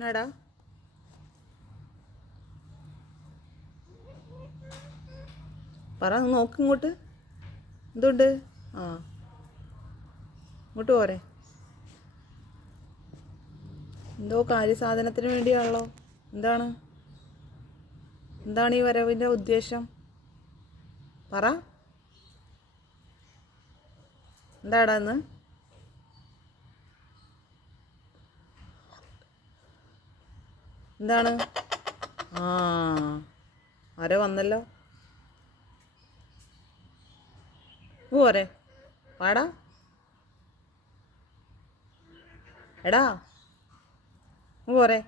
എന്നാടാ? പറ നോക്ക് ഇങ്ങോട്ട്. എന്തുണ്ട്? ആ. ഇങ്ങോട്ട് പോരെ. എന്തോ കാര്യസാധനത്തിന് വേണ്ടിയാണല്ലോ. എന്താണ്? എന്താണ് ഈ വരവിന്റെ ഉദ്ദേശം? പറ. എന്താടാ എന്താണ്? ആ ആരോ വന്നല്ലോ. പോരെ. പാടാ എടാ. പോരെ.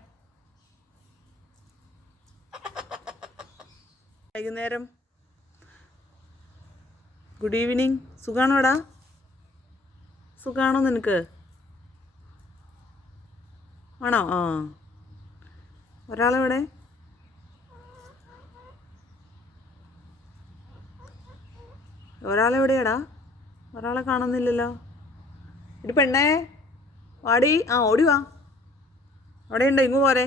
വൈകുന്നേരം. ഗുഡ് ഈവനിങ് സുഖാണോടാ സുഖാണോ നിനക്ക്? ആണോ? ആ. ഒരാളെവിടെ? ഒരാളെവിടെയാടാ? ഒരാളെ കാണുന്നില്ലല്ലോ. ഇടി പെണ്ണേ വാടി. ആ ഓടി വാ. അവിടെ ഉണ്ട് ഇങ്ങ് പോരെ.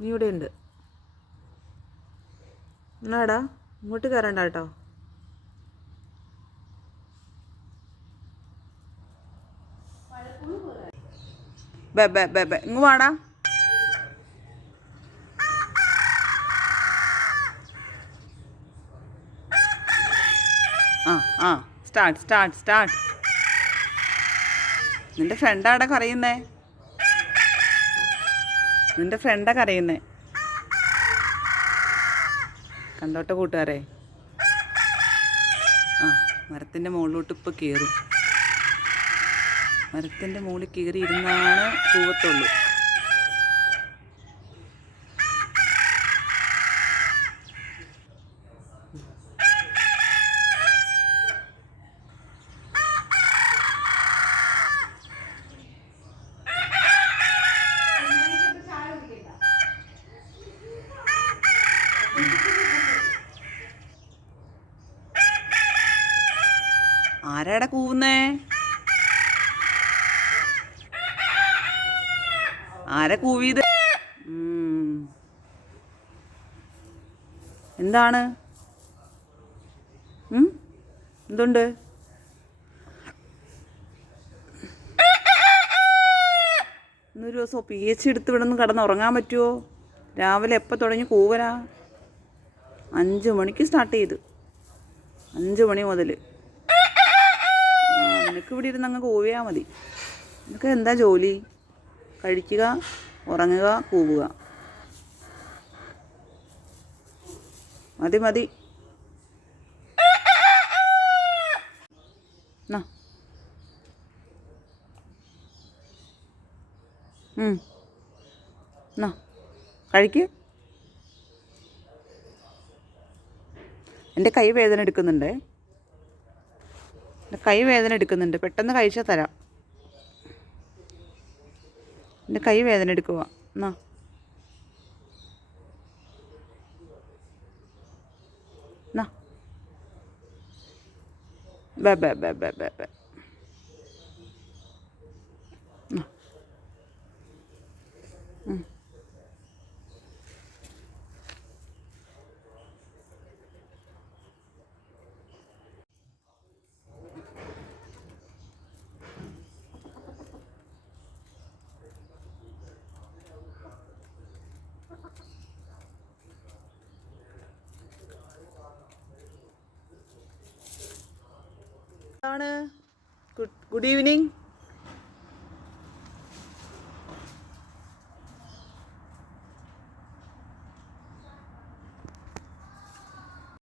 നീ ഇവിടെ ഉണ്ട് എന്നാടാ ഇങ്ങോട്ട് കയറണ്ട കേട്ടോ. ബേ ബേ ബേ ബേ ഇങ്ങു വാടാ. ആ സ്റ്റാർട്ട് സ്റ്റാർട്ട് സ്റ്റാർട്ട് നിന്റെ ഫ്രണ്ട് അവിടെ കരയുന്നേ? നിന്റെ ഫ്രണ്ടാ കരയുന്നേ? കണ്ടോട്ടെ കൂട്ടുകാരെ. ആ മരത്തിന്റെ മുകളിലോട്ട് ഇപ്പോൾ കയറും മരത്തിന്റെ മുകളിൽ കയറി ഇരുന്നാണ് കൂവത്തുള്ളൂ ആരാടെ കൂവുന്നേ? ആരാ കൂവിയത്? എന്താണ്? എന്തുണ്ട്? ഇന്നൊരു ദിവസം പി എച്ച് എടുത്ത് ഇവിടെ നിന്ന് കിടന്നുറങ്ങാൻ പറ്റുമോ രാവിലെ എപ്പോൾ തുടങ്ങി കൂവലാ? അഞ്ച് മണിക്ക് സ്റ്റാർട്ട് ചെയ്ത്. അഞ്ച് മണി മുതൽ. നിനക്ക് ഇവിടെ ഇരുന്ന് അങ്ങ് കൂവിയാൽ മതി. നിനക്ക് എന്താ ജോലി? കഴിക്കുക ഉറങ്ങുക കൂവുക. മതി മതി. നാ. എന്റെ കൈ വേദന എടുക്കുന്നുണ്ട്. എന്റെ കൈ വേദന എടുക്കുന്നുണ്ട്. പെട്ടെന്ന് കഴിച്ചാൽ തരാം. എന്റെ കൈ വേദന എടുക്കുക എന്നാ. ബേ ബേ ബേ ബേ ബേ ബേ. ആണ് ഗുഡ് ഗുഡ് ഈവനിങ്.